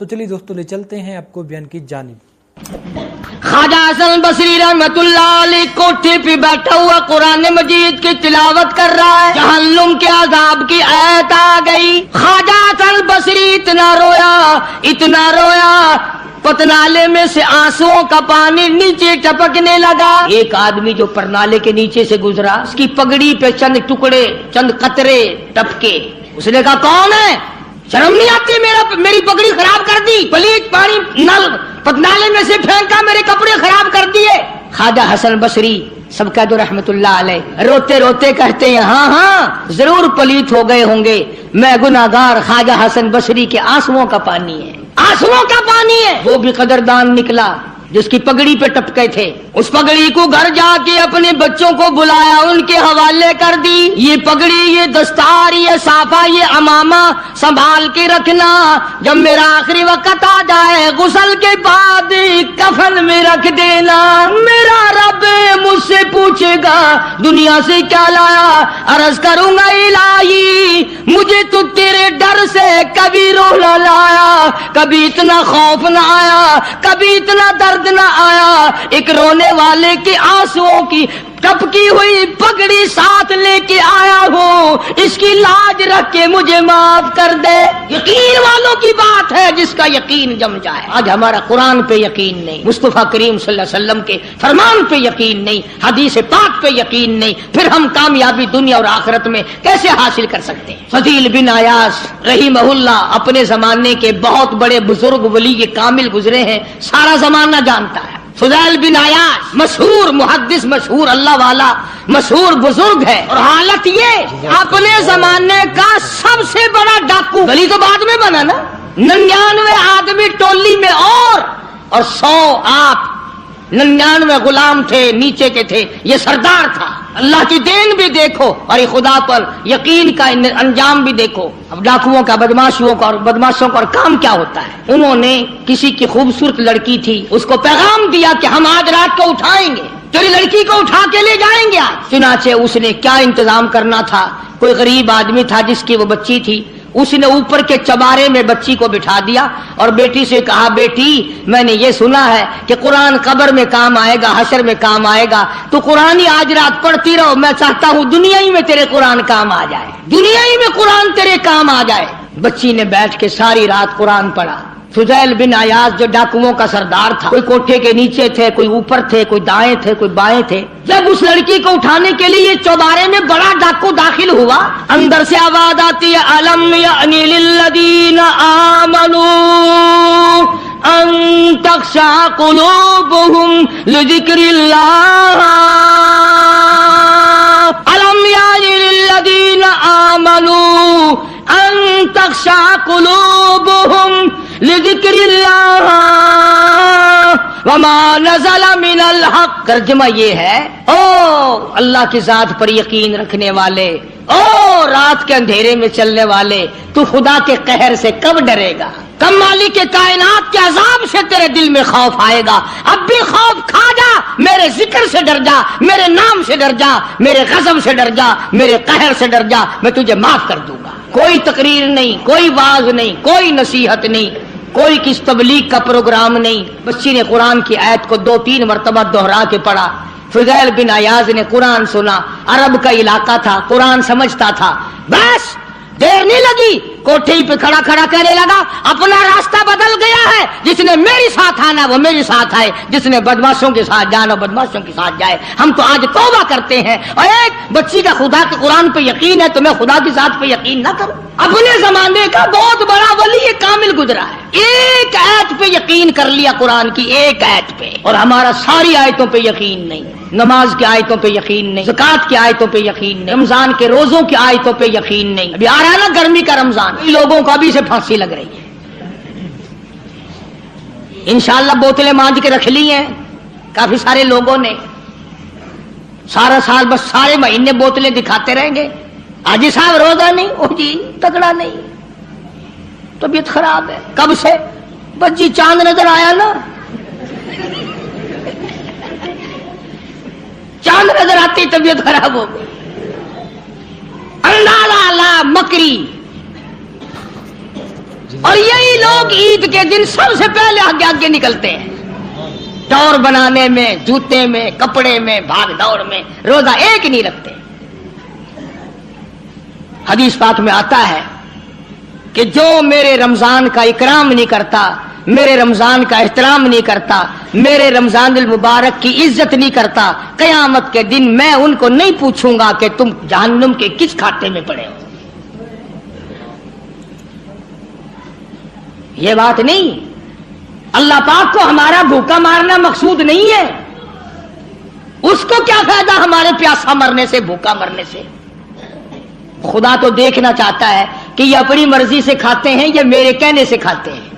تو چلیے دوستوں لے چلتے ہیں آپ کو بیان کی جانب۔ خواجہ حسن بصری رحمت اللہ علیہ کوٹھے پہ بیٹھا ہوا قرآن مجید کی تلاوت کر رہا ہے، جہنم کے عذاب کی آیت آ گئی۔ خواجہ حسن بصری اتنا رویا پتنالے میں سے آنسوؤں کا پانی نیچے ٹپکنے لگا۔ ایک آدمی جو پرنالے کے نیچے سے گزرا، اس کی پگڑی پہ چند ٹکڑے چند قطرے ٹپکے۔ اس نے کہا کون ہے؟ شرم نہیں آتی؟ میری پگڑی خراب کر دی، پلیت پانی نل پتنالے میں سے پھینکا، میرے کپڑے خراب کر دیے۔ خواجہ حسن بصری سب کہہ دو رحمت اللہ علیہ، روتے روتے کہتے ہیں ہاں ضرور پلیت ہو گئے ہوں گے، میں گناہگار خواجہ حسن بصری کے آنسوؤں کا پانی ہے، آنسوؤں کا پانی ہے۔ وہ بھی قدردان نکلا جس کی پگڑی پہ ٹپکے تھے، اس پگڑی کو گھر جا کے اپنے بچوں کو بلایا، ان کے حوالے کر دی، یہ پگڑی، یہ دستار، یہ صافہ، یہ عمامہ سنبھال کے رکھنا، جب میرا آخری وقت آ جائے غسل کے بعد کفن میں رکھ دینا، میرا رب مجھ سے پوچھے گا دنیا سے کیا لایا، عرض کروں گا الہی مجھے تو تیرے ڈر سے کبھی روح نہ لایا، کبھی اتنا خوف نہ آیا، کبھی اتنا درد نہ آیا، ایک رونے والے کے آنسوؤں کی ٹپکی ہوئی پگڑی ساتھ لے کے آیا ہوں، اس کی لاج رکھ کے مجھے معاف کر دے۔ یقین والوں کی بات ہے جس کا یقین جم جائے۔ آج ہمارا قرآن پہ یقین نہیں، مصطفیٰ کریم صلی اللہ علیہ وسلم کے فرمان پہ یقین نہیں، حدیث پاک پہ یقین نہیں، پھر ہم کامیابی دنیا اور آخرت میں کیسے حاصل کر سکتے ہیں؟ فضیل بن عیاض رحمہ اللہ اپنے زمانے کے بہت بڑے بزرگ ولی کامل گزرے ہیں، سارا زمانہ جانتا ہے۔ فضیل بن عیاض مشہور محدث، مشہور اللہ والا، مشہور بزرگ ہے، اور حالت یہ اپنے زمانے کا سب سے بڑا ڈاکو، گلی تو بعد میں بنا نا، 99 آدمی ٹولی میں اور 100 آپ، 99 غلام تھے نیچے کے تھے، یہ سردار تھا۔ اللہ کی دین بھی دیکھو اور یہ خدا پر یقین کا انجام بھی دیکھو۔ اب ڈاکوؤں کا، بدماشوں کا اور کام کیا ہوتا ہے؟ انہوں نے کسی کی خوبصورت لڑکی تھی، اس کو پیغام دیا کہ ہم آج رات کو اٹھائیں گے، تیری لڑکی کو اٹھا کے لے جائیں گے آج۔ چنانچہ اس نے کیا انتظام کرنا تھا، کوئی غریب آدمی تھا جس کی وہ بچی تھی، اس نے اوپر کے چبارے میں بچی کو بٹھا دیا اور بیٹی سے کہا بیٹی میں نے یہ سنا ہے کہ قرآن قبر میں کام آئے گا، حشر میں کام آئے گا، تو قرآن ہی آج رات پڑھتی رہو، میں چاہتا ہوں دنیا ہی میں تیرے قرآن کام آ جائے، دنیا ہی میں قرآن تیرے کام آ جائے۔ بچی نے بیٹھ کے ساری رات قرآن پڑھا۔ فضیل بن عیاض جو ڈاکوؤں کا سردار تھا، کوئی کوٹھے کے نیچے تھے، کوئی اوپر تھے، کوئی دائیں تھے، کوئی بائیں تھے، جب اس لڑکی کو اٹھانے کے لیے چوبارے میں بڑا ڈاکو داخل ہوا، اندر سے آواز آتی ہے الم یعنی للذین آمنوا ان تخشع قلوبهم لذکر اللہ، الم یعنی للذین آمنوا ان تخشع قلوبهم لذکر اللہ وما نزل من الحق۔ ترجمہ یہ ہے او اللہ کی ذات پر یقین رکھنے والے، او رات کے اندھیرے میں چلنے والے، تو خدا کے قہر سے کب ڈرے گا؟ کب مالک کائنات کے عذاب سے تیرے دل میں خوف آئے گا؟ اب بھی خوف کھا جا، میرے ذکر سے ڈر جا، میرے نام سے ڈر جا، میرے غضب سے ڈر جا، میرے قہر سے ڈر جا، میں تجھے معاف کر دوں گا۔ کوئی تقریر نہیں، کوئی واعظ نہیں، کوئی نصیحت نہیں، کوئی کس تبلیغ کا پروگرام نہیں۔ بچی نے قرآن کی آیت کو 2-3 مرتبہ دہرا کے پڑھا۔ فضیل بن عیاض نے قرآن سنا، عرب کا علاقہ تھا، قرآن سمجھتا تھا، بس دیر نہیں لگی، کوٹھے پہ کھڑا کہنے لگا اپنا راستہ بدل گیا ہے، جس نے میرے ساتھ آنا وہ میرے ساتھ آئے، جس نے بدماشوں کے ساتھ جانا بدماشوں کے ساتھ جائے، ہم تو آج توبہ کرتے ہیں، اور ایک بچی کا خدا کے قرآن پہ یقین ہے تو میں خدا کی ذات پہ یقین نہ کروں؟ اپنے زمانے کا بہت بڑا ولی کامل گزرا ہے، ایک آیت پہ یقین کر لیا، قرآن کی ایک آیت پہ، اور ہمارا ساری آیتوں پہ یقین نہیں، نماز کی آیتوں پہ یقین نہیں، زکوٰۃ کی آیتوں پہ یقین نہیں، رمضان کے روزوں کی آیتوں پہ یقین نہیں۔ ابھی آ رہا ہے نا گرمی کا رمضان، لوگوں کو ابھی سے پھانسی لگ رہی ہے۔ انشاءاللہ بوتلیں مانج کے رکھ لی ہیں کافی سارے لوگوں نے، سارا سال بس سارے مہینے بوتلیں دکھاتے رہیں گے، حاجی صاحب روزہ نہیں، او جی تگڑا نہیں، طبیعت خراب ہے، کب سے؟ بس جی چاند نظر آیا نا، چاند نظر آتی طبیعت خراب ہو گئی۔ اللہ مکری اور یہی لوگ عید کے دن سب سے پہلے آگے آگے نکلتے ہیں، ٹور بنانے میں، جوتے میں، کپڑے میں، بھاگ دوڑ میں، روزہ ایک نہیں رکھتے۔ حدیث پاک میں آتا ہے کہ جو میرے رمضان کا اکرام نہیں کرتا، میرے رمضان کا احترام نہیں کرتا، میرے رمضان المبارک کی عزت نہیں کرتا، قیامت کے دن میں ان کو نہیں پوچھوں گا کہ تم جہنم کے کس کھاتے میں پڑے ہو۔ یہ بات نہیں، اللہ پاک کو ہمارا بھوکا مارنا مقصود نہیں ہے، اس کو کیا فائدہ ہمارے پیاسا مرنے سے، بھوکا مرنے سے۔ خدا تو دیکھنا چاہتا ہے کہ یہ اپنی مرضی سے کھاتے ہیں یا میرے کہنے سے کھاتے ہیں،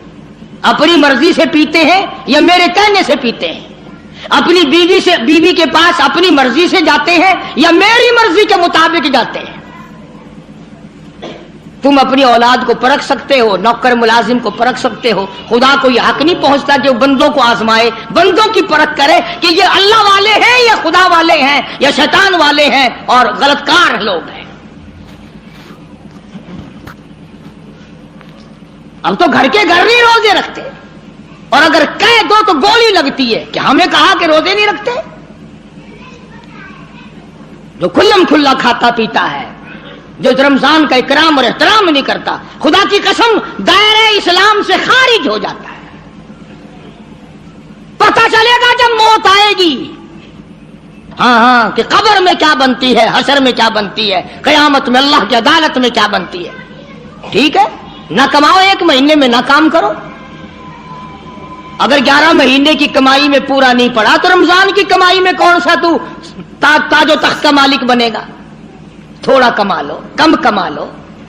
اپنی مرضی سے پیتے ہیں یا میرے کہنے سے پیتے ہیں، اپنی بیوی کے پاس اپنی مرضی سے جاتے ہیں یا میری مرضی کے مطابق جاتے ہیں۔ تم اپنی اولاد کو پرکھ سکتے ہو، نوکر ملازم کو پرکھ سکتے ہو، خدا کو یہ حق نہیں پہنچتا کہ وہ بندوں کو آزمائے، بندوں کی پرکھ کرے کہ یہ اللہ والے ہیں یا خدا والے ہیں یا شیطان والے ہیں اور غلط کار لوگ ہیں۔ اب تو گھر کے گھر نہیں روزے رکھتے، اور اگر کہہ دو تو گولی لگتی ہے کہ ہمیں کہا کہ روزے نہیں رکھتے۔ جو کھلم کھلا کھاتا پیتا ہے، جو رمضان کا اکرام اور احترام نہیں کرتا، خدا کی قسم دائرہ اسلام سے خارج ہو جاتا ہے۔ پتہ چلے گا جب موت آئے گی، ہاں کہ قبر میں کیا بنتی ہے، حشر میں کیا بنتی ہے، قیامت میں اللہ کی عدالت میں کیا بنتی ہے۔ ٹھیک ہے، نہ کماؤ، ایک مہینے میں نہ کام کرو۔ اگر 11 مہینے کی کمائی میں پورا نہیں پڑا تو رمضان کی کمائی میں کون سا تو تاج و تخت کا مالک بنے گا؟ تھوڑا کما لو، کم کما لو،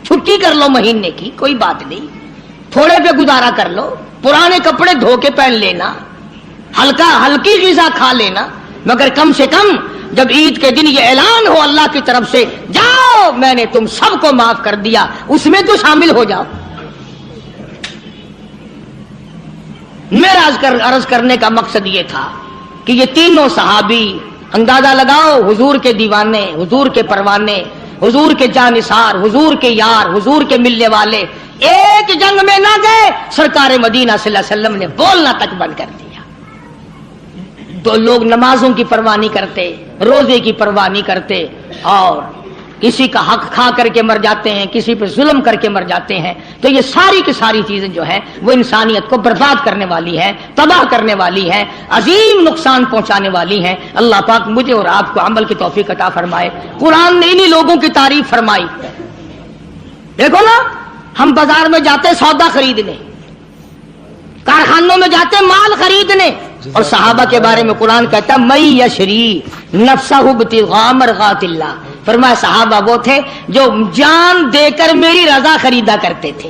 چھٹی کر لو مہینے کی، کوئی بات نہیں، تھوڑے پہ گزارا کر لو، پرانے کپڑے دھو کے پہن لینا، ہلکی غذا کھا لینا، مگر کم سے کم جب عید کے دن یہ اعلان ہو اللہ کی طرف سے، جاؤ میں نے تم سب کو معاف کر دیا، اس میں تو شامل ہو جاؤ۔ میرا عرض کرنے کا مقصد یہ تھا کہ یہ تینوں صحابی، اندازہ لگاؤ، حضور کے دیوانے، حضور کے پروانے، حضور کے جانثار، حضور کے یار، حضور کے ملنے والے، ایک جنگ میں نہ گئے، سرکار مدینہ صلی اللہ علیہ وسلم نے بولنا تک بند کر دیا۔ دو لوگ نمازوں کی پرواہ نہیں کرتے، روزے کی پرواہ نہیں کرتے، اور کسی کا حق کھا کر کے مر جاتے ہیں، کسی پہ ظلم کر کے مر جاتے ہیں۔ تو یہ ساری کی ساری چیزیں جو ہیں وہ انسانیت کو برباد کرنے والی ہیں، تباہ کرنے والی ہیں، عظیم نقصان پہنچانے والی ہیں۔ اللہ پاک مجھے اور آپ کو عمل کی توفیق عطا فرمائے۔ قرآن نے انہی لوگوں کی تعریف فرمائی۔ دیکھو نا، ہم بازار میں جاتے سودا خریدنے، کارخانوں میں جاتے مال خریدنے، اور صحابہ کے بارے میں قرآن کہتا ہے من یشری نفسہ ابتغاء مرضات اللہ، فرمایا صحابہ وہ تھے جو جان دے کر میری رضا خریدا کرتے تھے،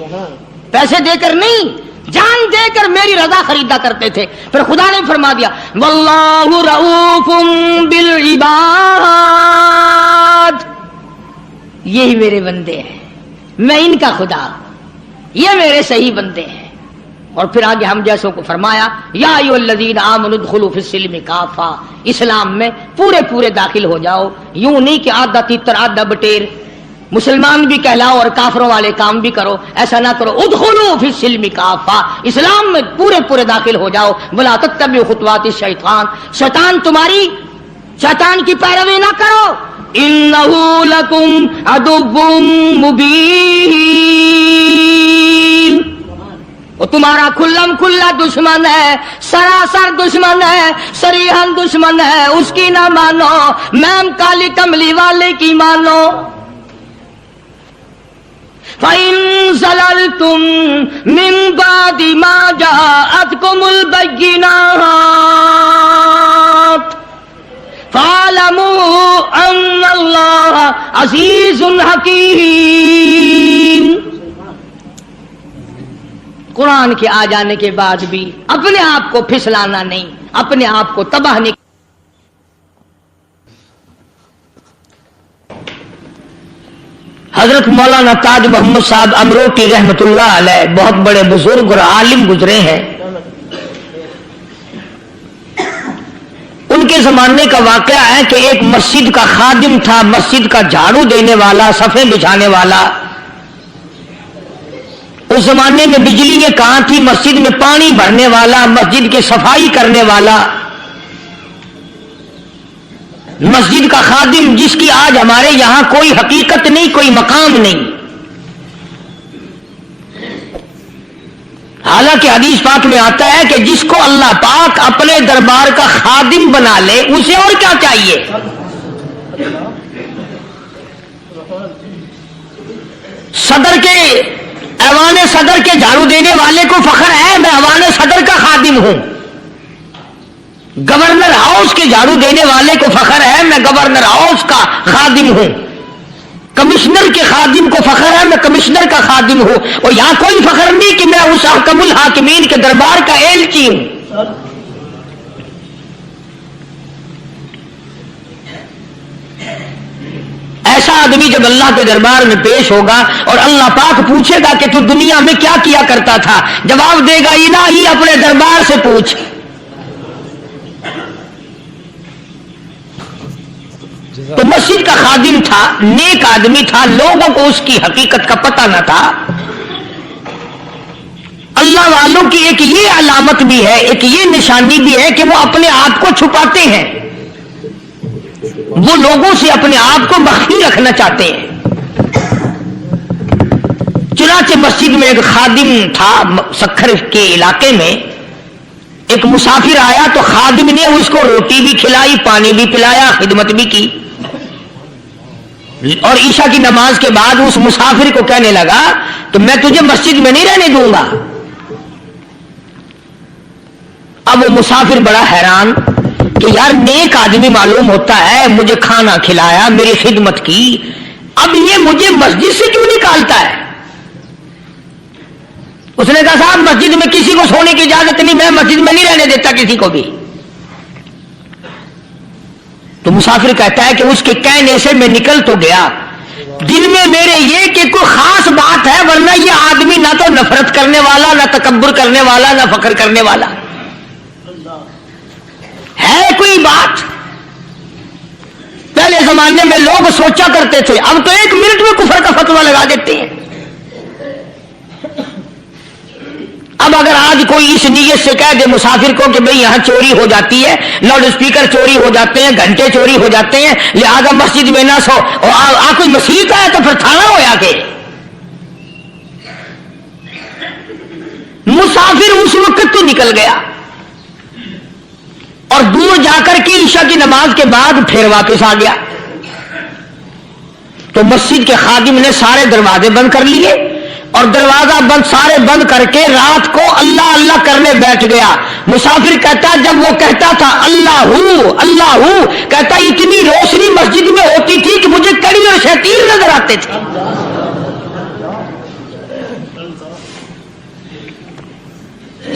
پیسے دے کر نہیں، جان دے کر میری رضا خریدا کرتے تھے۔ پھر خدا نے فرما دیا واللہ رؤوف بالعباد، یہی میرے بندے ہیں، میں ان کا خدا، یہ میرے صحیح بندے ہیں۔ اور پھر آگے ہم جیسوں کو فرمایا یا ایھا الذین آمنوا ادخلوا فی السلم کافہ، اسلام میں پورے داخل ہو جاؤ، یوں نہیں کہ آدھا تیتر آدھا بٹیر، مسلمان بھی کہلاؤ اور کافروں والے کام بھی کرو، ایسا نہ کرو۔ ادخلوا فی السلم کافہ، اسلام میں پورے داخل ہو جاؤ۔ ولا تتبعوا خطوات الشیطان، شیطان کی پیروی نہ کرو۔ انہ لکم عدو مبین، وہ تمہارا کھلم کھلا دشمن ہے، سراسر دشمن ہے، صریحاً دشمن ہے، اس کی نہ مانو، میم کالی کملی والے کی مانو۔ فَإِن زَلَلْتُم مِّن بَعْدِ مَا جَاءَتْكُمُ الْبَيِّنَاتُ فَاعْلَمُوا أَنَّ اللَّهَ عَزِيزٌ حَكِيمٌ۔ قرآن کے آ جانے کے بعد بھی اپنے آپ کو پھسلانا نہیں، اپنے آپ کو تباہ نہیں۔ حضرت مولانا تاج محمد صاحب امروٹی رحمت اللہ علیہ بہت بڑے بزرگ اور عالم گزرے ہیں۔ ان کے زمانے کا واقعہ ہے کہ ایک مسجد کا خادم تھا، مسجد کا جھاڑو دینے والا، صفیں بچھانے والا۔ اس زمانے میں بجلی یہ کہاں تھی؟ مسجد میں پانی بھرنے والا، مسجد کی صفائی کرنے والا، مسجد کا خادم، جس کی آج ہمارے یہاں کوئی حقیقت نہیں، کوئی مقام نہیں۔ حالانکہ حدیث پاک میں آتا ہے کہ جس کو اللہ پاک اپنے دربار کا خادم بنا لے اسے اور کیا چاہیے؟ صدر کے ایوان صدر کے جھاڑو دینے والے کو فخر ہے میں ایوان صدر کا خادم ہوں، گورنر ہاؤس کے جھاڑو دینے والے کو فخر ہے میں گورنر ہاؤس کا خادم ہوں، کمشنر کے خادم کو فخر ہے میں کمشنر کا خادم ہوں، اور یہاں کوئی فخر نہیں کہ میں اس حکم الحاکمین کے دربار کا ایلچی ہوں۔ ایسا آدمی جب اللہ کے دربار میں پیش ہوگا اور اللہ پاک پوچھے گا کہ تو دنیا میں کیا کیا کرتا تھا، جواب دے گا الہی اپنے دربار سے پوچھ۔ تو مسجد کا خادم تھا، نیک آدمی تھا، لوگوں کو اس کی حقیقت کا پتہ نہ تھا۔ اللہ والوں کی ایک یہ علامت بھی ہے، ایک یہ نشانی بھی ہے کہ وہ اپنے آپ کو چھپاتے ہیں، وہ لوگوں سے اپنے آپ کو مخفی رکھنا چاہتے ہیں۔ چنانچہ مسجد میں ایک خادم تھا، سکھر کے علاقے میں ایک مسافر آیا تو خادم نے اس کو روٹی بھی کھلائی، پانی بھی پلایا، خدمت بھی کی، اور عشاء کی نماز کے بعد اس مسافر کو کہنے لگا تو میں تجھے مسجد میں نہیں رہنے دوں گا۔ اب وہ مسافر بڑا حیران کہ یار نیک آدمی معلوم ہوتا ہے، مجھے کھانا کھلایا، میری خدمت کی، اب یہ مجھے مسجد سے کیوں نکالتا ہے؟ اس نے کہا صاحب مسجد میں کسی کو سونے کی اجازت نہیں، میں مسجد میں نہیں رہنے دیتا کسی کو بھی۔ تو مسافر کہتا ہے کہ اس کے کہنے سے میں نکل تو گیا، دل میں میرے یہ کہ کوئی خاص بات ہے، ورنہ یہ آدمی نہ تو نفرت کرنے والا، نہ تکبر کرنے والا، نہ فخر کرنے والا ہے کوئی بات۔ پہلے زمانے میں لوگ سوچا کرتے تھے، اب تو ایک منٹ میں کفر کا فتویٰ لگا دیتے ہیں۔ اب اگر آج کوئی اس نیت سے کہہ دے مسافر کو کہ بھئی یہاں چوری ہو جاتی ہے، لاؤڈ اسپیکر چوری ہو جاتے ہیں، گھنٹے چوری ہو جاتے ہیں، لہذا مسجد میں نہ سو، اور کوئی مسیح کا ہے تو پھر تھانہ ہو کے مسافر اس وقت تو نکل گیا، اور دور جا کر کے عشاء کی نماز کے بعد پھر واپس آ گیا۔ تو مسجد کے خادم نے سارے دروازے بند کر لیے، اور دروازہ بند سارے بند کر کے رات کو اللہ اللہ کرنے بیٹھ گیا۔ مسافر کہتا جب وہ کہتا تھا اللہ ہوں اللہ ہوں، کہتا اتنی روشنی مسجد میں ہوتی تھی کہ مجھے کڑی اور شتیر نظر آتے تھے۔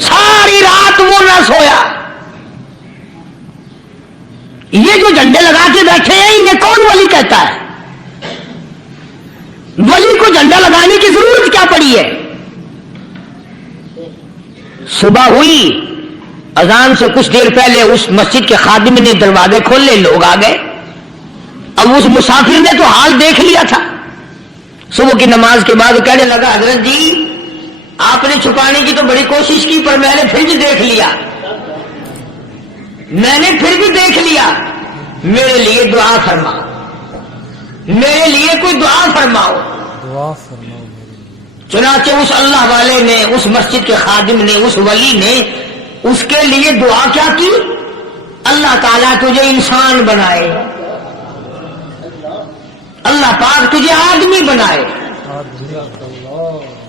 ساری رات وہ نہ سویا۔ یہ جو جھنڈے لگا کے بیٹھے ہیں انہیں کون ولی کہتا ہے؟ ولی کو جھنڈا لگانے کی ضرورت کیا پڑی ہے؟ صبح ہوئی، اذان سے کچھ دیر پہلے اس مسجد کے خادم نے دروازے کھولے، لوگ آ گئے۔ اب اس مسافر نے تو حال دیکھ لیا تھا، صبح کی نماز کے بعد کہنے لگا حضرت جی آپ نے چھپانے کی تو بڑی کوشش کی، پر میں نے پھر بھی دیکھ لیا، میں نے پھر بھی دیکھ لیا، میرے لیے دعا فرما، میرے لیے کوئی دعا فرماؤ۔ دعا فرماؤ۔ چنانچہ اس اللہ والے نے، اس مسجد کے خادم نے، اس ولی نے اس کے لیے دعا کیا کی؟ اللہ تعالیٰ تجھے انسان بنائے، اللہ پاک تجھے آدمی بنائے۔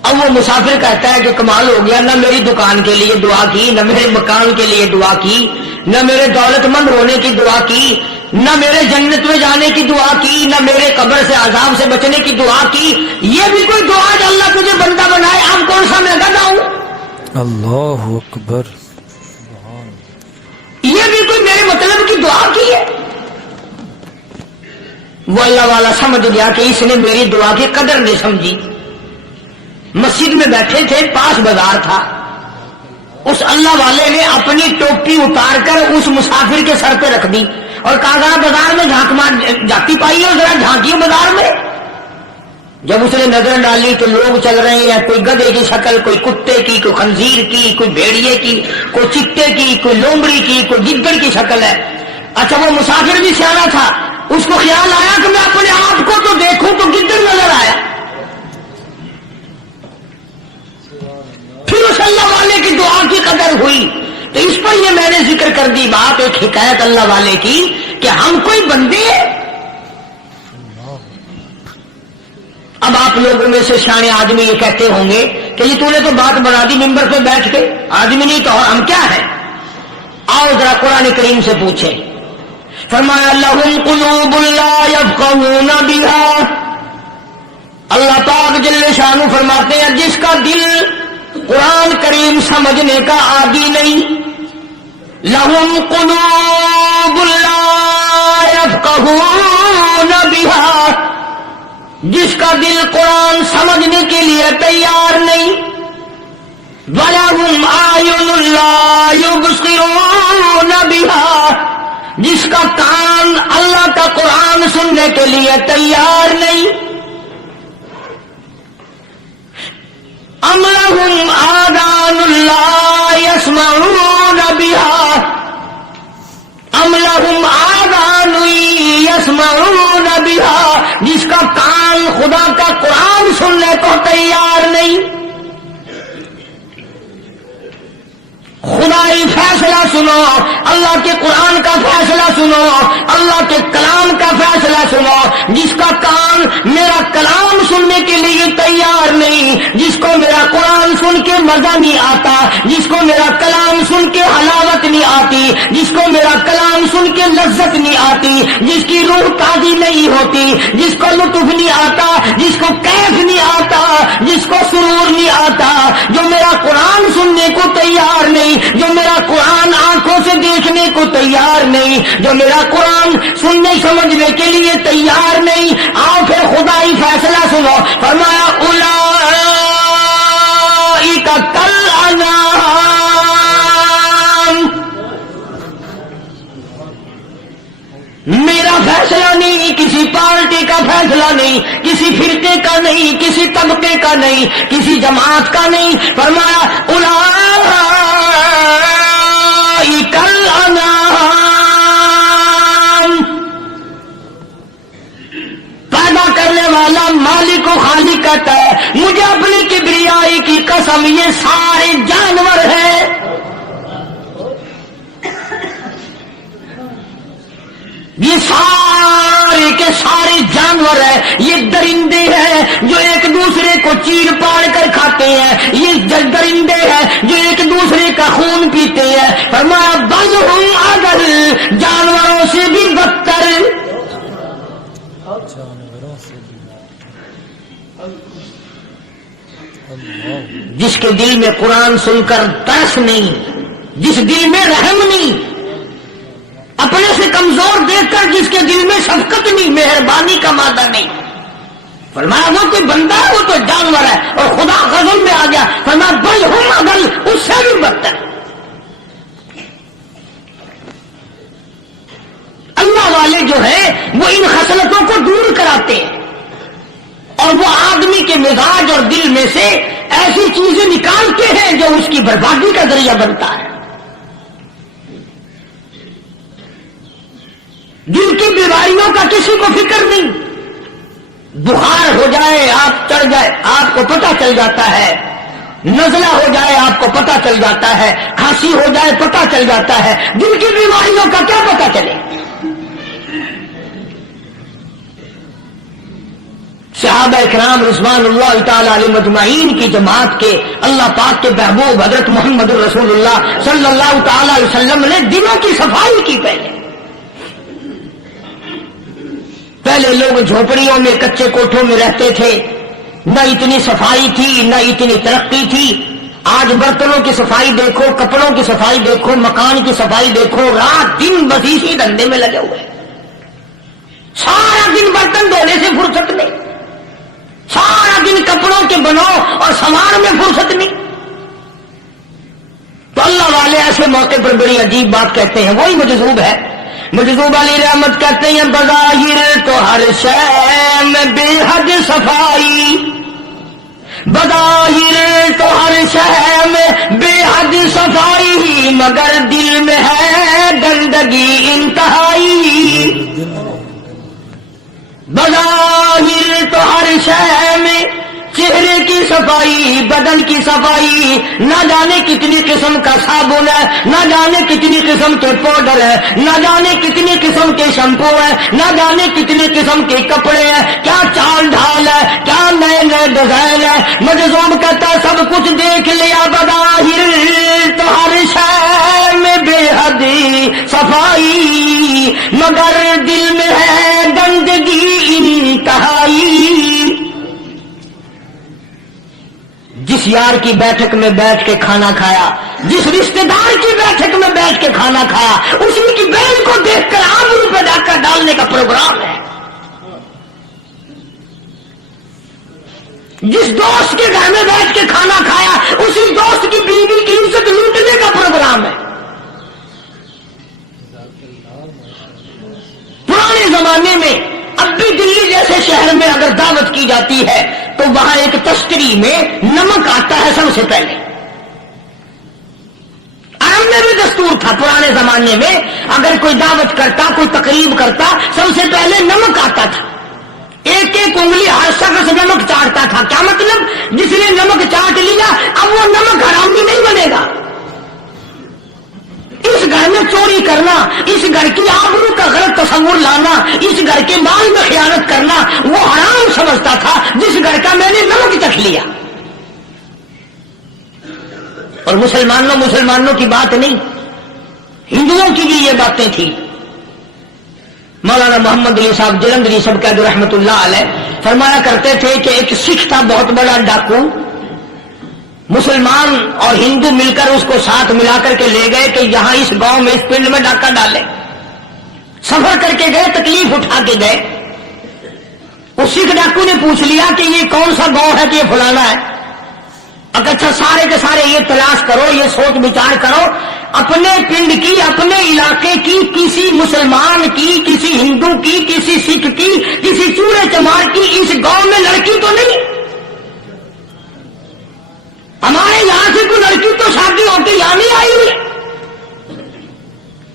اب وہ مسافر کہتا ہے کہ کمال ہو گیا، نہ میری دکان کے لیے دعا کی، نہ میرے مکان کے لیے دعا کی، نہ میرے دولت مند ہونے کی دعا کی، نہ میرے جنت میں جانے کی دعا کی، نہ میرے قبر سے عذاب سے بچنے کی دعا کی۔ یہ بھی کوئی دعا کہ اللہ تجھے بندہ بنائے؟ اب کون سا میں گدھا ہوں؟ اللہ اکبر۔ یہ بھی کوئی میرے مطلب کی دعا کی ہے؟ وہ اللہ والا سمجھ گیا کہ اس نے میری دعا کی قدر نہیں سمجھی۔ مسجد میں بیٹھے تھے، پاس بازار تھا، اس اللہ والے نے اپنی ٹوپی اتار کر اس مسافر کے سر پہ رکھ دی اور کہا ذرا بازار میں جھانک مار جاتی پائی ہے، ذرا جھانکیے بازار میں۔ جب اس نے نظر ڈالی تو لوگ چل رہے ہیں، کوئی گدھے کی شکل، کوئی کتے کی، کوئی خنزیر کی، کوئی بھیڑیے کی، کوئی چتے کی، کوئی لومڑی کی، کوئی گدڑ کی شکل ہے۔ اچھا وہ مسافر بھی سیانا تھا، اس کو خیال آیا کہ میں اپنے آپ کو تو دیکھوں تو گدڑ نظر آیا۔ پھر اس اللہ والے کی دعا کی قدر ہوئی تو اس پر یہ میں نے ذکر کر دی بات، ایک حکایت اللہ والے کی کہ ہم کوئی بندے، اب آپ لوگوں میں سے سیانے آدمی یہ کہتے ہوں گے کہ یہ تو نے تو بات بنا دی ممبر پہ بیٹھ کے، آدمی نہیں تو ہم کیا ہیں؟ آؤ ذرا قرآن کریم سے پوچھیں۔ فرمایا لہم قلوب لا یفقہون بہا، اللہ پاک جل شانہ فرماتے ہیں جس کا دل قرآن کریم سمجھنے کا عادی نہیں، لہم قلوب لا یفقہون بہا، جس کا دل قرآن سمجھنے کے لیے تیار نہیں، وَلَهُمْ أَعْيُنٌ لَا يُبْصِرُونَ بِهَا، جس کا کان اللہ کا قرآن سننے کے لیے تیار نہیں، أَمْ لَهُمْ آذَانٌ لَا يَسْمَعُونَ بِهَا، أَمْ لَهُمْ آذَانٌ يَسْمَعُونَ بِهَا، جس کا کان خدا کا قرآن سننے کو تیار نہیں۔ خدائی فیصلہ سنو، اللہ کے قرآن کا فیصلہ سنو، اللہ کے کلام کا فیصلہ سنو، جس کا کان میرا کلام سننے کے لیے تیار نہیں، جس کو میرا قرآن سن کے مزہ نہیں آتا، جس کو میرا کلام سن کے حلاوت نہیں آتی، جس کو میرا کلام سن کے لذت نہیں آتی، جس کی روح تازی نہیں ہوتی، جس کو لطف نہیں آتا، جس کو کیف نہیں آتا، جس کو سرور نہیں آتا، جو میرا قرآن سننے کو تیار نہیں، جو میرا قرآن آنکھوں سے دیکھنے کو تیار نہیں، جو میرا قرآن سننے سمجھنے کے لیے تیار نہیں، آؤ پھر خدائی فیصلہ سنو۔ فرمایا اولئک کالانعام، میرا فیصلہ نہیں، کسی پارٹی کا فیصلہ نہیں، کسی فرقے کا نہیں، کسی طبقے کا نہیں، کسی جماعت کا نہیں، فرمایا اولئک الانعام، پیدا کرنے والا مالک و خالق کہتا ہے مجھے اپنی کبریائی کی قسم یہ سارے جانور ہیں، یہ سارے کے سارے جانور ہیں، یہ درندے ہیں جو ایک دوسرے کو چیر پاڑ کر کھاتے ہیں، یہ درندے ہیں جو ایک دوسرے کا خون پیتے ہیں۔ فرمایا بل ہم اضل، جانوروں سے بھی بدتر، جانوروں سے بھی جس کے دل میں قرآن سن کر ترس نہیں، جس دل میں رحم نہیں، اپنے سے کمزور دیکھ کر جس کے دل میں شفقت نہیں، مہربانی کا مادہ نہیں، فرمایا وہ کوئی بندہ ہے، وہ تو جانور ہے، اور خدا غضب میں آ گیا، فرمایا بل ہم اضل، اس سے بھی بدتر۔ اللہ والے جو ہے وہ ان خصلتوں کو دور کراتے ہیں، اور وہ آدمی کے مزاج اور دل میں سے ایسی چیزیں نکالتے ہیں جو اس کی بربادی کا ذریعہ بنتا ہے۔ دل کی بیماریوں کا کسی کو فکر نہیں، بخار ہو جائے آپ چڑھ جائے آپ کو پتہ چل جاتا ہے، نزلہ ہو جائے آپ کو پتہ چل جاتا ہے، کھانسی ہو جائے پتہ چل جاتا ہے، دل کی بیماریوں کا کیا پتہ چلے؟ صحابہ اکرام رضوان اللہ تعالی علیہ مجمعین کی جماعت کے اللہ پاک کے محبوب حضرت محمد رسول اللہ صلی اللہ تعالی علیہ وسلم نے دلوں کی صفائی کی۔ پہلے لوگ جھوپڑیوں میں کچے کوٹھوں میں رہتے تھے، نہ اتنی صفائی تھی نہ اتنی ترقی تھی۔ آج برتنوں کی صفائی دیکھو، کپڑوں کی صفائی دیکھو، مکان کی صفائی دیکھو، رات دن بس اسی دھندے میں لگے ہوئے، سارا دن برتن دھونے سے فرصت نہیں، سارا دن کپڑوں کے بنو اور سامان میں فرصت نہیں۔ تو اللہ والے ایسے موقع پر بڑی عجیب بات کہتے ہیں، وہی مجذوب ہے مجذوب علی رحمت کہتے ہیں بظاہر تو ہر شے میں بے حد صفائی، بظاہر تو ہر شے میں بے حد صفائی، مگر دل میں ہے گندگی انتہائی۔ بظاہر تو ہر شے میں چہرے کی صفائی، بدن کی صفائی، نہ جانے کتنی قسم کا صابن ہے، نہ جانے کتنی قسم کے پاؤڈر ہے، نہ جانے کتنی قسم کے شیمپو ہے، نہ جانے کتنی قسم کے کپڑے ہیں، کیا چال ڈھال ہے، کیا نئے نئے ڈیزائن ہے۔ مجذوب کہتا ہے سب کچھ دیکھ لیا، بظاہر تو ہر شے میں بے حد صفائی، مگر دل میں ہے گندگی انتہائی۔ جس یار کی بیٹھک میں بیٹھ کے کھانا کھایا، جس رشتہ دار کی بیٹھک میں بیٹھ کے کھانا کھایا، اسی کی بہن کو دیکھ کر آبرو پہ ڈاکہ ڈالنے کا پروگرام ہے۔ جس دوست کے گھر میں بیٹھ کے کھانا کھایا، اسی دوست کی بیوی کی عزت لوٹنے کا پروگرام ہے۔ پرانے زمانے میں اب بھی دلی جیسے شہر میں اگر دعوت کی جاتی ہے تو وہاں ایک تشتری میں نمک آتا ہے سب سے پہلے۔ عرب میں بھی دستور تھا پرانے زمانے میں، اگر کوئی دعوت کرتا، کوئی تقریب کرتا، سب سے پہلے نمک آتا تھا۔ ایک ایک انگلی ہر شخص نمک چاٹتا تھا۔ کیا مطلب؟ جس نے نمک چاٹ لیا اب وہ نمک حرامی نہیں بنے گا۔ اس گھر میں چوری کرنا، اس گھر کی آبرو کا غلط تصور لانا، اس گھر کے مال میں خیانت کرنا وہ حرام سمجھتا تھا جس گھر کا میں نے نمک چکھ لیا۔ اور مسلمانوں کی بات نہیں، ہندوؤں کی بھی یہ باتیں تھی۔ مولانا محمد علی صاحب جلندری سب قید رحمت اللہ علیہ فرمایا کرتے تھے کہ ایک سکھ تھا بہت بڑا ڈاکو، مسلمان اور ہندو مل کر اس کو ساتھ ملا کر کے لے گئے کہ یہاں اس گاؤں میں اس پنڈ میں ڈاکہ ڈالے۔ سفر کر کے گئے، تکلیف اٹھا کے گئے۔ اس سکھ ڈاکو نے پوچھ لیا کہ یہ کون سا گاؤں ہے کہ یہ فلانا ہے۔ اچھا سارے کے سارے یہ تلاش کرو، یہ سوچ بچار کرو، اپنے پنڈ کی، اپنے علاقے کی، کسی مسلمان کی، کسی ہندو کی، کسی سکھ کی، کسی چورے چمار کی اس گاؤں میں لڑکی تو نہیں؟ ہمارے یہاں سے کوئی لڑکی تو شادی ہو کے یہاں نہیں آئی ہوئی۔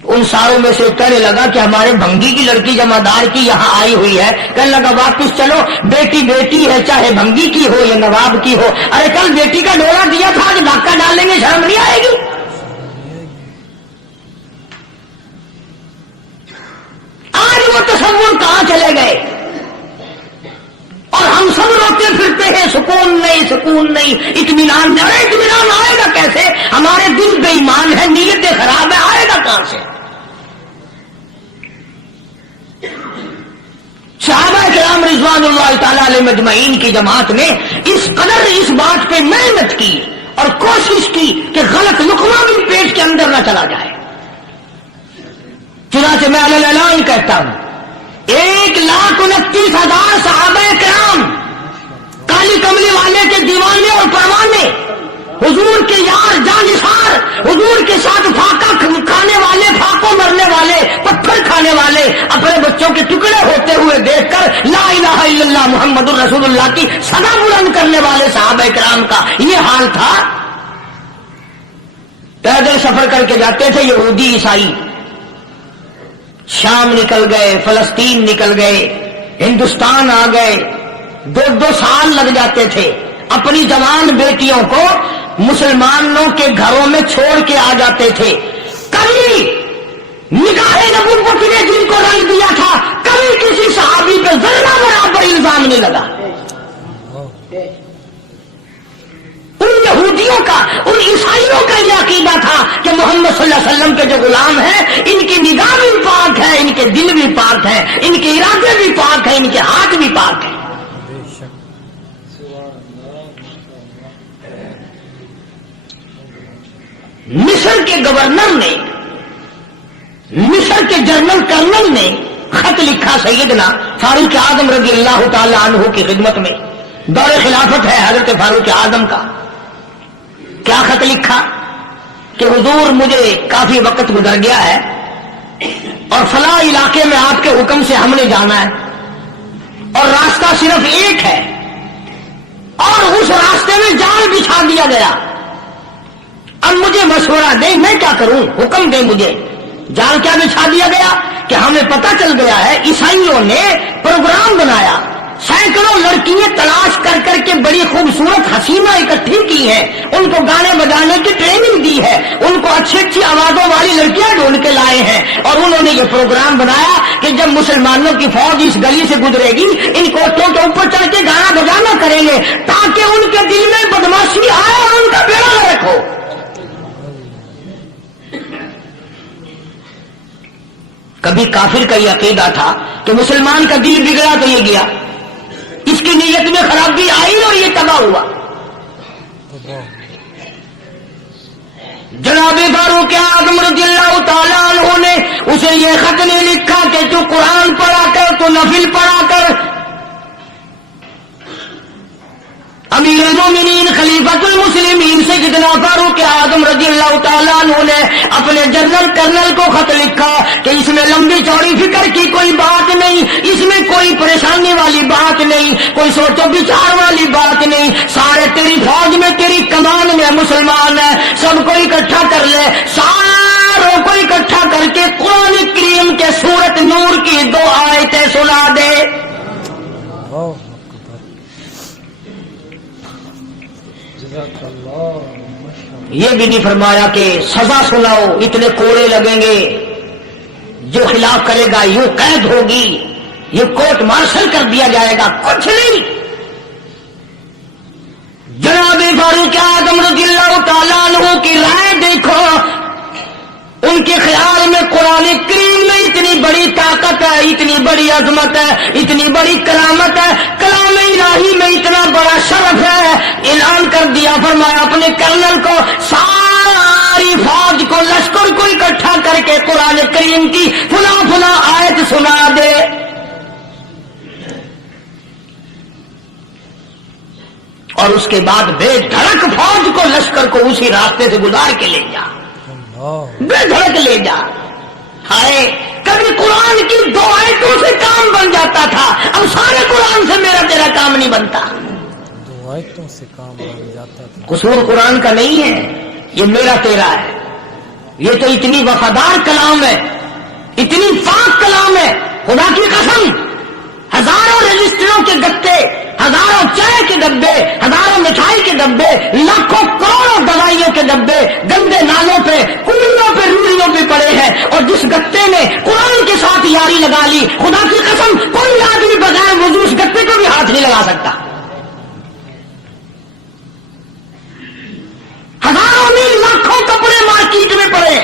ان ساروں میں سے کہنے لگا کہ ہمارے بھنگی کی لڑکی جمعدار کی یہاں آئی ہوئی ہے۔ کہنے لگا واپس چلو، بیٹی بیٹی ہے، چاہے بھنگی کی ہو یا نواب کی ہو۔ ارے کل بیٹی کا ڈولا دیا تھا، آج ڈاکہ ڈال لیں گے، شرم نہیں آئے گی؟ آج وہ تصور کہاں چلے گئے؟ اور ہم سب روتے پھرتے ہیں سکون نہیں، اطمینان نہیں۔ ارے اطمینان آئے گا کیسے؟ ہمارے دل بے ایمان ہے، نیتیں خراب ہے، آئے گا کہاں سے؟ صحابہ کرام رضوان اللہ تعالی علیہ مجمعین کی جماعت نے اس قدر اس بات پہ محنت کی اور کوشش کی کہ غلط لقمہ بھی پیٹ کے اندر نہ چلا جائے۔ چنانچہ میں علی الاعلان کہتا ہوں 1,29,000 صحابہ کرام، کالی کملی والے کے دیوانے اور پروانے، حضور کے یار جانثار، حضور کے ساتھ پھاقا کھانے والے، پھاقوں مرنے والے، پتھر کھانے والے، اپنے بچوں کے ٹکڑے ہوتے ہوئے دیکھ کر لا الہ الا اللہ محمد الرسول اللہ کی صدا بلند کرنے والے صحابہ کرام کا یہ حال تھا۔ پیدل سفر کر کے جاتے تھے یہودی عیسائی، شام نکل گئے، فلسطین نکل گئے، ہندوستان آ گئے، 2 سال لگ جاتے تھے۔ اپنی جوان بیٹیوں کو مسلمانوں کے گھروں میں چھوڑ کے آ جاتے تھے۔ کبھی نگاہ نبوت نے جن کو رنگ دیا تھا، کبھی کسی صحابی پہ ذرہ برابر الزام نہیں لگا۔ ان یہودیوں کا، ان عیسائیوں کا یہ عقیدہ تھا کہ محمد صلی اللہ علیہ وسلم کے جو غلام ہیں، ان کی نگاہ بھی پاک ہے، ان کے دل بھی پاک ہے، ان کے ارادے بھی پاک ہیں، ان کے ہاتھ بھی پاک ہیں۔ مصر کے گورنر نے، مصر کے جنرل کرنل نے خط لکھا سیدنا فاروق اعظم رضی اللہ تعالی عنہ کی خدمت میں، دور خلافت ہے حضرت فاروق اعظم کا۔ کیا خط لکھا کہ حضور مجھے کافی وقت گزر گیا ہے، اور فلاں علاقے میں آپ کے حکم سے ہم نے جانا ہے اور راستہ صرف ایک ہے اور اس راستے میں جال بچھا دیا گیا. اب مجھے مشورہ دیں میں کیا کروں, حکم دیں مجھے. جال کیا بچھا دیا گیا کہ ہمیں پتہ چل گیا ہے عیسائیوں نے پروگرام بنایا, سینکڑوں لڑکیاں تلاش کر کر کے بڑی خوبصورت حسینہ اکٹھی کی ہیں, ان کو گانے بجانے کی ٹریننگ دی ہے, ان کو اچھی اچھی آوازوں والی لڑکیاں ڈھونڈ کے لائے ہیں اور انہوں نے یہ پروگرام بنایا کہ جب مسلمانوں کی فوج اس گلی سے گزرے گی ان کوٹوں کے اوپر چڑھ کے گانا بجانا کریں گے تاکہ ان کے دل میں بدماشی آئے اور ان کا بیڑا نہ رکھو. کبھی کافر کا یہ عقیدہ تھا کہ مسلمان کا دل بگڑا تو یہ گیا, اس کی نیت میں خرابی آئی اور یہ تباہ ہوا. جناب فاروق اعظم رضی اللہ تعالیٰ عنہ نے اسے یہ خط نہیں لکھا کہ تو قرآن پڑھا کر, تو نفل پڑھا کر. امیر المومنین خلیفۃ المسلمین سے جناب فاروق اعظم رضی اللہ تعالیٰ عنہ نے اپنے جنرل کرنل کو خط لکھا کہ اس میں لمبی چوڑی فکر کی کوئی بات نہیں, اس میں کوئی پریشانی والی بات نہیں, کوئی سوچ و بچار والی بات نہیں, سارے تیری فوج میں تیری کمان میں مسلمان ہیں, سب کو اکٹھا کر لے, ساروں کو اکٹھا کر کے قرآن کریم کے سورت نور کی 2 آیتیں سنا دے. یہ بھی نہیں فرمایا کہ سزا سناؤ, اتنے کوڑے لگیں گے, جو خلاف کرے گا یوں قید ہوگی, یہ کورٹ مارشل کر دیا جائے گا, کچھ نہیں. جناب فاروق اعظم رضی اللہ تعالیٰ عنہ کی رائے دیکھو, ان کے خیال میں قرآن کریم میں اتنی بڑی طاقت ہے, اتنی بڑی عظمت ہے, اتنی بڑی کرامت ہے, کلام الہی میں اتنا بڑا شرف ہے. اعلان کر دیا, فرمایا اپنے کرنل کو ساری فوج کو لشکر کو اکٹھا کر کے قرآن کریم کی فلاں فلاں آیت سنا دے. اور اس کے بعد بے دھڑک فوج کو لشکر کو اسی راستے سے گزار کے لے جا, بے دھڑک لے جا. ہائے کبھی قرآن کی 2 آیتوں سے کام بن جاتا تھا, اب سارے قرآن سے میرا تیرا کام نہیں بنتا. 2 آیتوں سے کام بن جاتا تھا. قصور قرآن کا نہیں ہے, یہ میرا تیرا ہے. یہ تو اتنی وفادار کلام ہے, اتنی پاک کلام ہے, خدا کی قسم. ہزاروں رجسٹروں کے گتے, ہزاروں چائے کے ڈبے, ہزاروں مٹھائی کے ڈبے, لاکھوں کروڑوں دوائیوں کے ڈبے گندے نالوں پہ, کنڈیوں پہ, روڑیوں پہ پڑے ہیں, اور جس گتے نے قرآن کے ساتھ یاری لگا لی, خدا کی قسم کوئی آدمی بغیر وضو اس گتے کو بھی ہاتھ نہیں لگا سکتا. ہزاروں میل لاکھوں کپڑے مارکیٹ میں پڑے,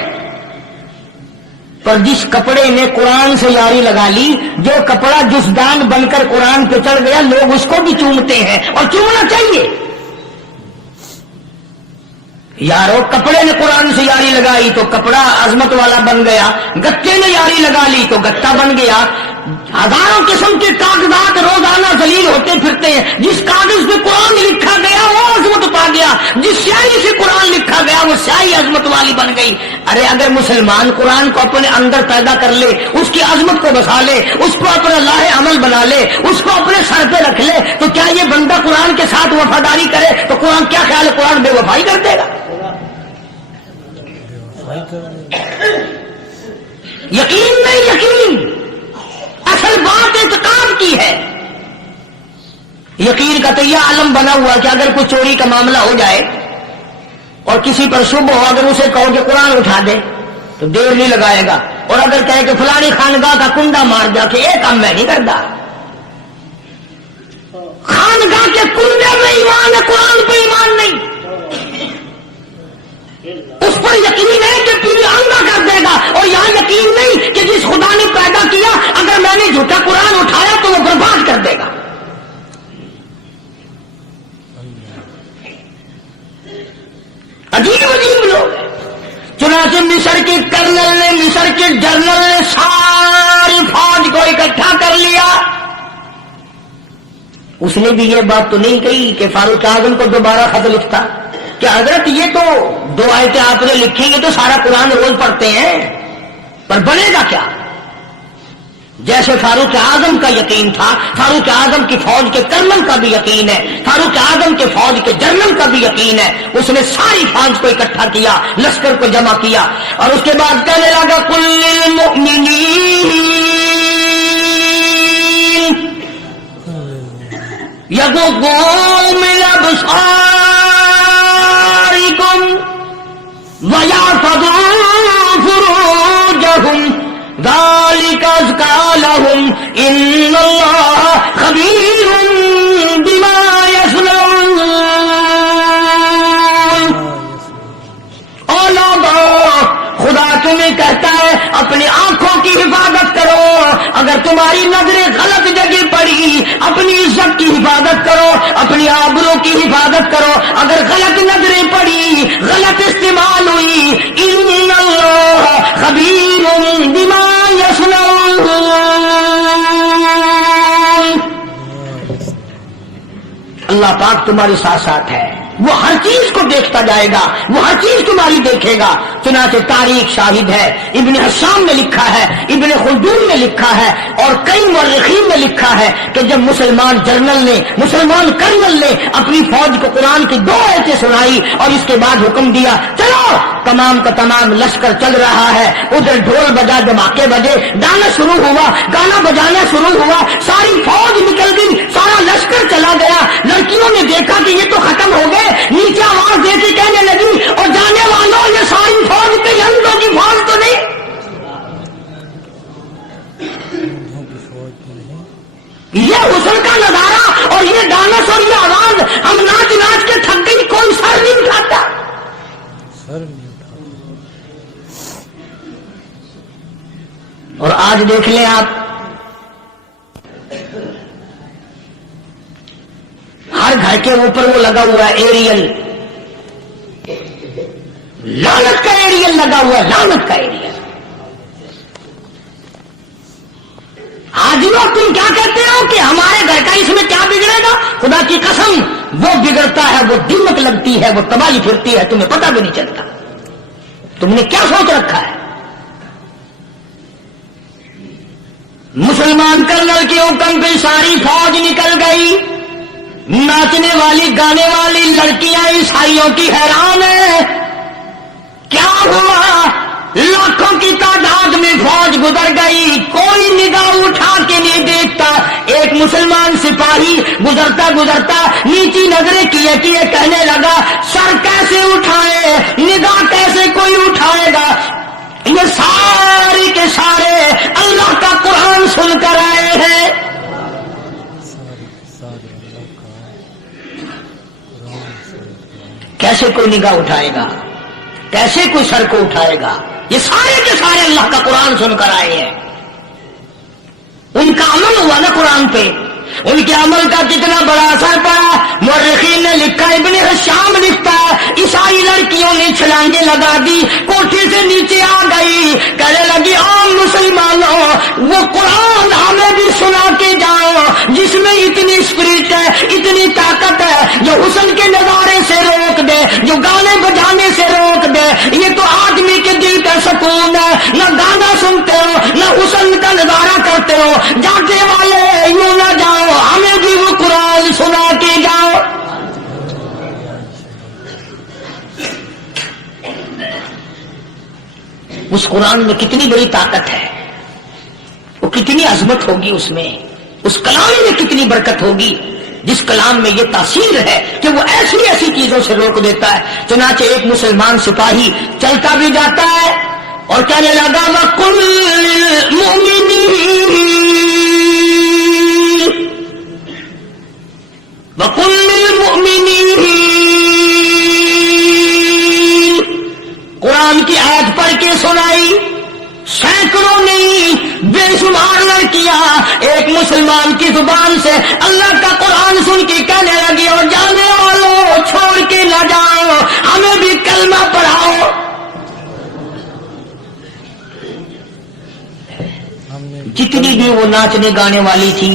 پر جس کپڑے نے قرآن سے یاری لگا لی, جو کپڑا جسدان بن کر قرآن پہ چڑھ گیا, لوگ اس کو بھی چومتے ہیں اور چومنا چاہیے. یارو کپڑے نے قرآن سے یاری لگائی تو کپڑا عظمت والا بن گیا, گتے نے یاری لگا لی تو گتا بن گیا. ہزاروں قسم کے کاغذات روزانہ ذلیل ہوتے پھرتے ہیں, جس کاغذ پہ قرآن لکھا گیا وہ عظمت پا گیا, جس سیاہی سے قرآن لکھا گیا وہ سیاہی عظمت والی بن گئی. ارے اگر مسلمان قرآن کو اپنے اندر پیدا کر لے, اس کی عظمت کو بسا لے, اس کو اپنا لاہ عمل بنا لے, اس کو اپنے سر پہ رکھ لے, تو کیا یہ بندہ قرآن کے ساتھ وفاداری کرے تو قرآن کیا خیال ہے, قرآن بے وفائی کر دے گا؟ یقین نہیں, یقین. اصل بات اعتقاد کی ہے. یقین کا تو یہ عالم بنا ہوا کہ اگر کوئی چوری کا معاملہ ہو جائے اور کسی پر شبہ ہو, اگر اسے کہو کہ قرآن اٹھا دے تو دیر نہیں لگائے گا, اور اگر کہے کہ فلانی خانگاہ کا کنڈا مار جا کے یہ کام میں نہیں کرتا. خانگاہ کے کنڈے میں ایمان ہے, قرآن پہ ایمان نہیں. اس پر یقین ہے کہ پھر اندھا کر دے گا, اور یہاں یقین نہیں کہ جس خدا نے پیدا کیا اگر میں نے جھوٹا قرآن اٹھایا تو وہ برباد کر دے گا. عجیب عجیب لوگ. چنانچہ مصر کے کرنل نے, مصر کے جنرل نے ساری فوج کو اکٹھا کر لیا. اس نے بھی یہ بات تو نہیں کہی کہ فاروق اعظم کو دوبارہ خط لکھتا کہ حضرت یہ تو 2 آیتیں آپ نے لکھی, یہ تو سارا قرآن روز پڑھتے ہیں, پر بنے گا کیا؟ جیسے فاروق اعظم کا یقین تھا، فاروق اعظم کی فوج کے کرنل کا بھی یقین ہے، فاروق اعظم کے فوج کے جنرل کا بھی یقین ہے. اس نے ساری فوج کو اکٹھا کیا، لشکر کو جمع کیا، اور اس کے بعد کہنے لگا قل للمؤمنین یغضوا من ابصارکم ویحفظوا فروجہم ذالک ازکی لہم ان اللہ خبیر بما یصنعون. او لوگو، خدا تمہیں کہتا ہے اپنی آنکھوں کی حفاظت کرو. اگر تمہاری نظریں غلط جگہ پڑی، اپنی عزت کی حفاظت کرو، اپنی آبرو کی حفاظت کرو. اگر غلط نظریں پڑی، غلط استعمال ہوئی، ان اللہ خبیر بما یصنعون. اللہ پاک تمہارے ساتھ ساتھ ہے، وہ ہر چیز کو دیکھتا جائے گا، وہ ہر چیز تمہاری دیکھے گا. چنانچہ تاریخ شاہد ہے، ابن حشام نے لکھا ہے، ابن خلدون نے لکھا ہے، اور کئی مورخین نے لکھا ہے کہ جب مسلمان جنرل نے، مسلمان کرنل نے اپنی فوج کو قرآن کی 2 آیتیں سنائی اور اس کے بعد حکم دیا چلو، تمام کا تمام لشکر چل رہا ہے، ادھر ڈھول بجا، دھماکے بجے، گانا شروع ہوا، گانا بجانا شروع ہوا، ساری فوج نکل گئی، سارا لشکر چلا گیا. لڑکیوں نے دیکھا کہ یہ تو ختم ہو گئے، نیچے آواز دے کے کہنے لگی اور جانے والوں یہ ساری فوج کئی ہندوؤں کی فوج تو نہیں؟ یہ حسن کا نظارہ اور یہ ڈانس اور یہ آواز، ہم ناچ ناچ کے تھک گئی، کوئی سر نہیں اٹھاتا. اور آج دیکھ لیں آپ، ہر گھر کے اوپر وہ لگا ہوا ہے ایریل، لعنت کا ایریل لگا ہوا ہے، لعنت کا ایریل. آج لوگ تم کیا کہتے ہو کہ ہمارے گھر کا اس میں کیا بگڑے گا؟ خدا کی قسم وہ بگڑتا ہے، وہ دیمک لگتی ہے، وہ تباہی پھرتی ہے، تمہیں پتہ بھی نہیں چلتا. تم نے کیا سوچ رکھا ہے؟ مسلمان کرنل کے حکم پہ ساری فوج نکل گئی، ناچنے والی گانے والی لڑکیاں عیسائیوں کی حیران ہیں. کیا ہوا؟ لاکھوں کی تعداد میں فوج گزر گئی، کوئی نگاہ اٹھا کے نہیں دیکھتا. ایک مسلمان سپاہی گزرتا گزرتا نیچی نظریں کیے کیے کہنے لگا سر کیسے اٹھائے، نگاہ کیسے کوئی اٹھائے گا؟ یہ سارے کے سارے اللہ کا قرآن سن کر آئے ہیں. کیسے کوئی نگاہ اٹھائے گا؟ کیسے کوئی سر کو اٹھائے گا؟ یہ سارے کے سارے اللہ کا قرآن سن کر آئے ہیں. ان کا عمل ہوا نا قرآن پہ، ان کے عمل کا کتنا بڑا اثر پڑا. مورخین نے لکھا، ابن حشام لکھتا، عیسائی لڑکیوں نے چھلانگیں لگا دی، کوٹھی سے نیچے آ گئی، کہنے لگی عام مسلمانوں وہ قرآن ہمیں بھی سنا کے جاؤ جس میں اتنی اسپرٹ ہے، اتنی طاقت ہے، جو حسن کے نظارے سے روک دے، جو گانے بجانے سے روک دے. یہ تو آدمی کے دل کا سکون ہے، نہ گانا سنتے ہو نہ حسن کا نظارہ کرتے ہو. جاتے والے یوں نہ جاؤ، ہمیں بھی وہ قرآن سنا کے جاؤ. اس قرآن میں کتنی بڑی طاقت ہے، وہ کتنی عظمت ہوگی، اس میں اس کلام میں کتنی برکت ہوگی، جس کلام میں یہ تاثیر ہے کہ وہ ایسی ایسی چیزوں سے روک دیتا ہے. چنانچہ ایک مسلمان سپاہی چلتا بھی جاتا ہے اور کہنے لگا وَقُلْ لِلْمُؤْمِنِينَ وَقُلْ لِلْمُؤْمِنِينَ. قرآن کی آیت پڑھ کے سنائی، سینکڑوں نہیں بے شمار لڑکیاں ایک مسلمان کی زبان سے اللہ کا قرآن سن کے کہنے لگی اور جانے والوں چھوڑ کے نہ جاؤ، ہمیں بھی کلمہ پڑھاؤ. جتنی بھی وہ ناچنے گانے والی تھی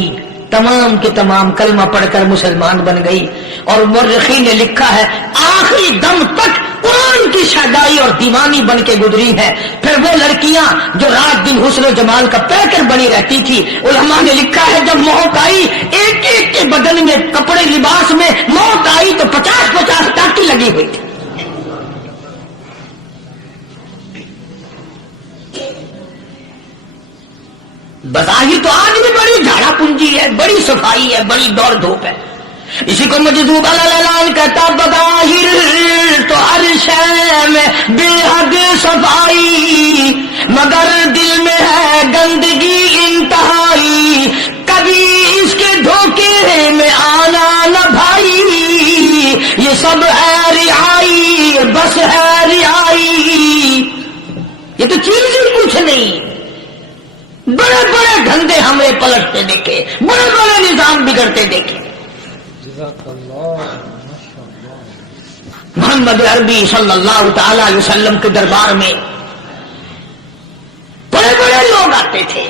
تمام کے تمام کلمہ پڑھ کر مسلمان بن گئی. اور مورخین نے لکھا ہے آخری دم تک قرآن کی شادائی اور دیوانی بن کے گزری ہے. پھر وہ لڑکیاں جو رات دن حسن و جمال کا پیکر بنی رہتی تھی، علماء نے لکھا ہے جب موت آئی ایک ایک کے بدن میں کپڑے لباس میں موت آئی تو 50-50 ٹاٹی لگی ہوئی تھی. بظاہر تو آج بھی بڑی جھاڑا پونجی ہے، بڑی صفائی ہے، بڑی دوڑ دھوپ ہے. اسی کو مجذوب الالان کہتا بظاہر تو ہر شے میں بے حد صفائی، مگر دل میں ہے گندگی انتہائی. کبھی اس کے دھوکے میں آنا نہ بھائی، یہ سب ہے رعائی، بس ہے رعائی. یہ تو چیز ہی کچھ نہیں. بڑے بڑے دھندے ہم نے پلٹتے دیکھے، بڑے بڑے نظام بگڑتے دیکھے. محمد عربی صلی اللہ تعالی علیہ وسلم کے دربار میں بڑے بڑے لوگ آتے تھے.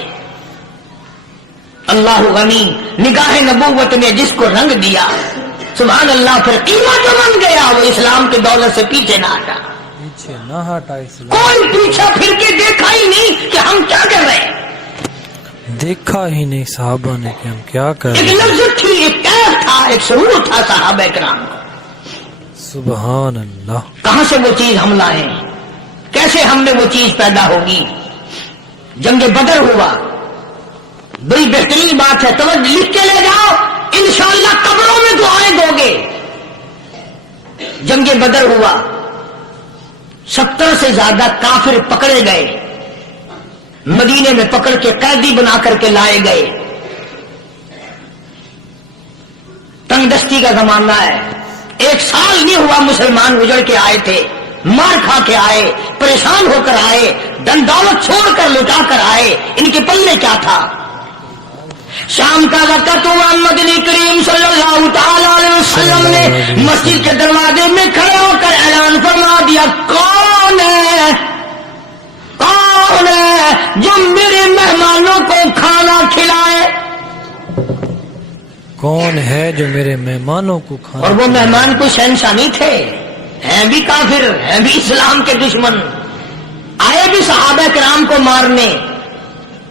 اللہ غنی، نگاہ نبوت نے جس کو رنگ دیا سبحان اللہ، پھر قیمت جو بن گیا وہ اسلام کے دولت سے پیچھے نہ ہٹا. پیچھے نہ ہٹا اسلام، کوئی پیچھا پھر کے دیکھا ہی نہیں کہ ہم کیا کر رہے ہیں. دیکھا ہی نہیں صحابہ نے کہ ہم کیا کر رہے ایک ہیں. لفظ تھی، ایک کیف تھا، ایک سرور تھا صحابہ کرام کو. سبحان اللہ. کہاں سے وہ چیز ہم لائیں، کیسے ہم میں وہ چیز پیدا ہوگی. جنگ بدر ہوا، بڑی بہترین بات ہے، توجہ لکھ کے لے جاؤ، انشاءاللہ قبروں میں دعائیں دو گے. جنگ بدر ہوا، 70 سے زیادہ کافر پکڑے گئے، مدینے میں پکڑ کے قیدی بنا کر کے لائے گئے. تنگ دستی کا زمانہ ہے، 1 سال نہیں ہوا مسلمان گزر کے آئے تھے، مار کھا کے آئے، پریشان ہو کر آئے، دن دولت چھوڑ کر لٹا کر آئے. ان کے پلے کیا تھا؟ شام کا وقت ہوا، مدنی کریم صلی اللہ تعالی علیہ وسلم نے مسجد کے دروازے میں کھڑے ہو کر اعلان فرما دیا، کون ہے جو میرے مہمانوں کو کھانا کھلائے؟ کون ہے جو میرے مہمانوں کو کھانا؟ اور وہ مہمان کوئی شہنشاہ نہیں تھے، ہیں بھی کافر، ہیں بھی اسلام کے دشمن، آئے بھی صحابہ کرام کو مارنے،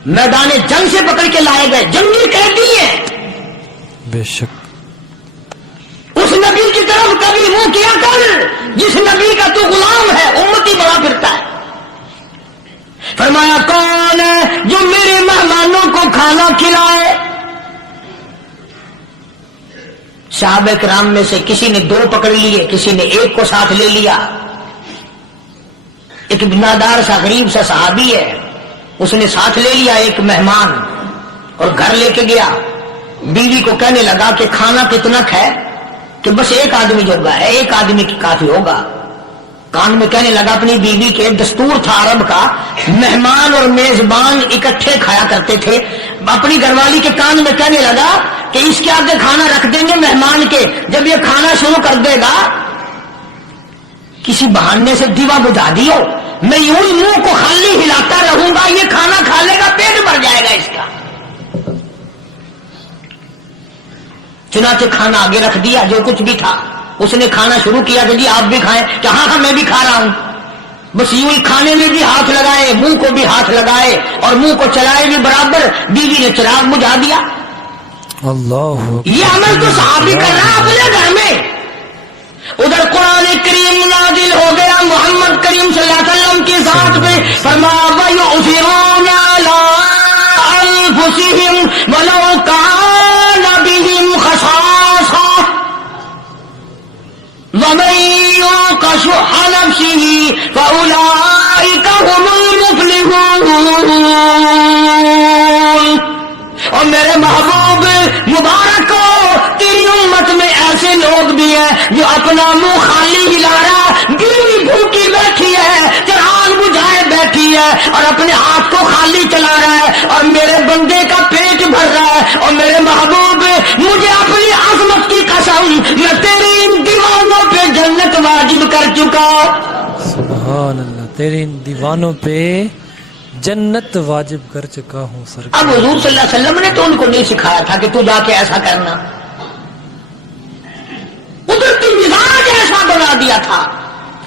میدان جنگ سے پکڑ کے لائے گئے، جنگی قیدی ہیں. بے شک. اس نبی کی طرف کبھی منہ کیا کر جس نبی کا تو غلام ہے، امتی بڑا پھرتا ہے. فرمایا کون ہے جو میرے مہمانوں کو کھانا کھلائے؟ صحابہ کرام میں سے کسی نے 2 پکڑ لیے، کسی نے 1 کو ساتھ لے لیا. ایک بنادار سا غریب سا صحابی ہے، اس نے ساتھ لے لیا ایک مہمان اور گھر لے کے گیا. بیوی کو کہنے لگا کہ کھانا کتنا ہے؟ کہ بس 1 آدمی جوگا ہے، 1 آدمی کی کافی ہوگا. کان میں کہنے لگا اپنی بیوی کے، دستور تھا عرب کا، مہمان اور میزبان اکٹھے کھایا کرتے تھے. اپنی گھر والی کے کان میں کہنے لگا کہ اس کے آگے کھانا رکھ دیں گے مہمان کے، جب یہ کھانا شروع کر دے گا کسی بہانے سے دیوا بجھا دیو، میں یوں ہی منہ کو خالی ہلاتا رہوں گا، یہ کھانا کھا لے گا، پیٹ بھر جائے گا اس کا. چنانچہ کھانا آگے رکھ دیا، جو کچھ بھی تھا. اس نے کھانا شروع کیا کہ جی آپ بھی کھائیں، کہ ہاں ہاں میں بھی کھا رہا ہوں. بس یوں ہی کھانے میں بھی ہاتھ لگائے، منہ کو بھی ہاتھ لگائے اور منہ کو چلائے بھی برابر. بیوی نے چراغ بجھا دیا. اللہ، یہ عمل تو صحابی کر رہا اپنے گھر میں. ادھر قرآن کریم نازل ہو گیا محمد کریم صلی اللہ علیہ وسلم کی ذات پہ، فرمایا وَيُؤْثِرُونَ عَلَىٰ أَنفُسِهِمْ وَلَوْ كَانَ بِهِمْ خَصَاصَةٌ وَمَن يُوقَ شُحَّ نَفْسِهِ فَأُولَٰئِكَ هُمُ الْمُفْلِحُونَ. اور میرے محبوب مبارک ہو، تیری امت میں ایسے لوگ بھی ہیں جو اپنا منہ خالی ہلا رہا، بیوی بھوکی بیٹھی ہے، چراغ بجھائے بیٹھی ہے اور اپنے ہاتھ کو خالی چلا رہا ہے اور میرے بندے کا پیٹ بھر رہا ہے. اور میرے محبوب مجھے اپنی عظمت کی قسم، میں تیری ان دیوانوں پہ جنت واجب کر چکا. سبحان اللہ، تیرے ان دیوانوں پہ جنت واجب کر چکا ہوں سرکار. اب حضور صلی اللہ علیہ وسلم نے تو ان کو نہیں سکھایا تھا کہ تو جا کے ایسا کرنا، قدرتی مزاج ایسا بنا دیا تھا.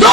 2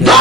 2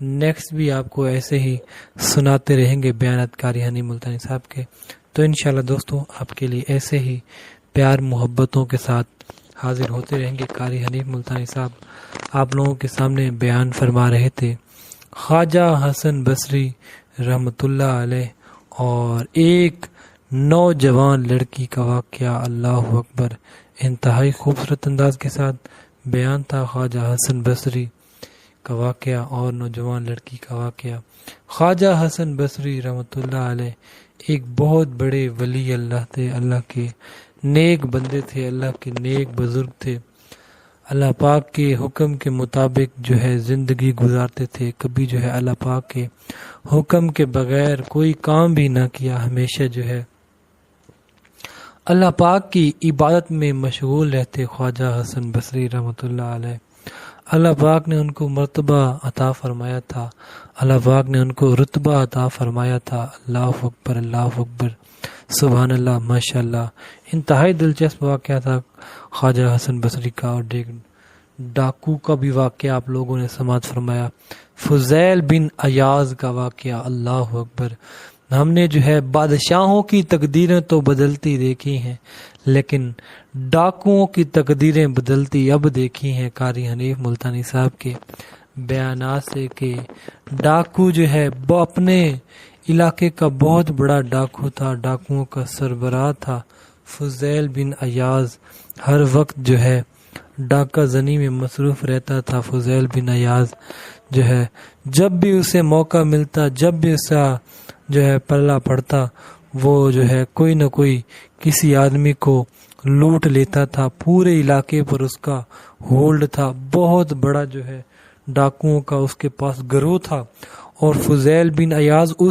نیکسٹ بھی آپ کو ایسے ہی سناتے رہیں گے بیانات قاری حنیف ملتانی صاحب کے. تو انشاءاللہ دوستوں آپ کے لیے ایسے ہی پیار محبتوں کے ساتھ حاضر ہوتے رہیں گے. قاری حنیف ملتانی صاحب آپ لوگوں کے سامنے بیان فرما رہے تھے خواجہ حسن بصری رحمۃ اللہ علیہ اور ایک نوجوان لڑکی کا واقعہ. اللہ اکبر. انتہائی خوبصورت انداز کے ساتھ بیان تھا خواجہ حسن بصری کا واقعہ اور نوجوان لڑکی کا واقعہ. خواجہ حسن بصری رحمۃ اللہ علیہ ایک بہت بڑے ولی اللہ تھے, اللہ کے نیک بندے تھے, اللہ کے نیک بزرگ تھے. اللہ پاک کے حکم کے مطابق جو ہے زندگی گزارتے تھے. کبھی جو ہے اللہ پاک کے حکم کے بغیر کوئی کام بھی نہ کیا. ہمیشہ جو ہے اللہ پاک کی عبادت میں مشغول رہتے خواجہ حسن بصری رحمۃ اللہ علیہ. اللہ پاک نے ان کو مرتبہ عطا فرمایا تھا, اللہ پاک نے ان کو رتبہ عطا فرمایا تھا. اللہ اکبر, اللہ اکبر, سبحان اللہ, ماشاء اللہ. انتہائی دلچسپ واقعہ تھا خواجہ حسن بصری کا. اور ڈاکو کا بھی واقعہ آپ لوگوں نے سماعت فرمایا, فضیل بن ایاز کا واقعہ. اللہ اکبر. ہم نے جو ہے بادشاہوں کی تقدیریں تو بدلتی دیکھی ہیں, لیکن ڈاکوؤں کی تقدیریں بدلتی اب دیکھی ہیں قاری حنیف ملتانی صاحب کے بیانات سے کہ ڈاکو جو ہے وہ اپنے علاقے کا بہت بڑا ڈاکو تھا, ڈاکوؤں کا سربراہ تھا. فضیل بن ایاز ہر وقت جو ہے ڈاکہ زنی میں مصروف رہتا تھا. فضیل بن ایاز جو ہے جب بھی اسے موقع ملتا, جب بھی اسے جو ہے پلہ پڑتا, وہ جو ہے کوئی نہ کوئی کسی آدمی کو لوٹ لیتا تھا. پورے علاقے پر اس کا ہولڈ تھا, بہت بڑا جو ہے ڈاکوؤں کا اس کے پاس گروہ تھا. اور فضیل بن ایاز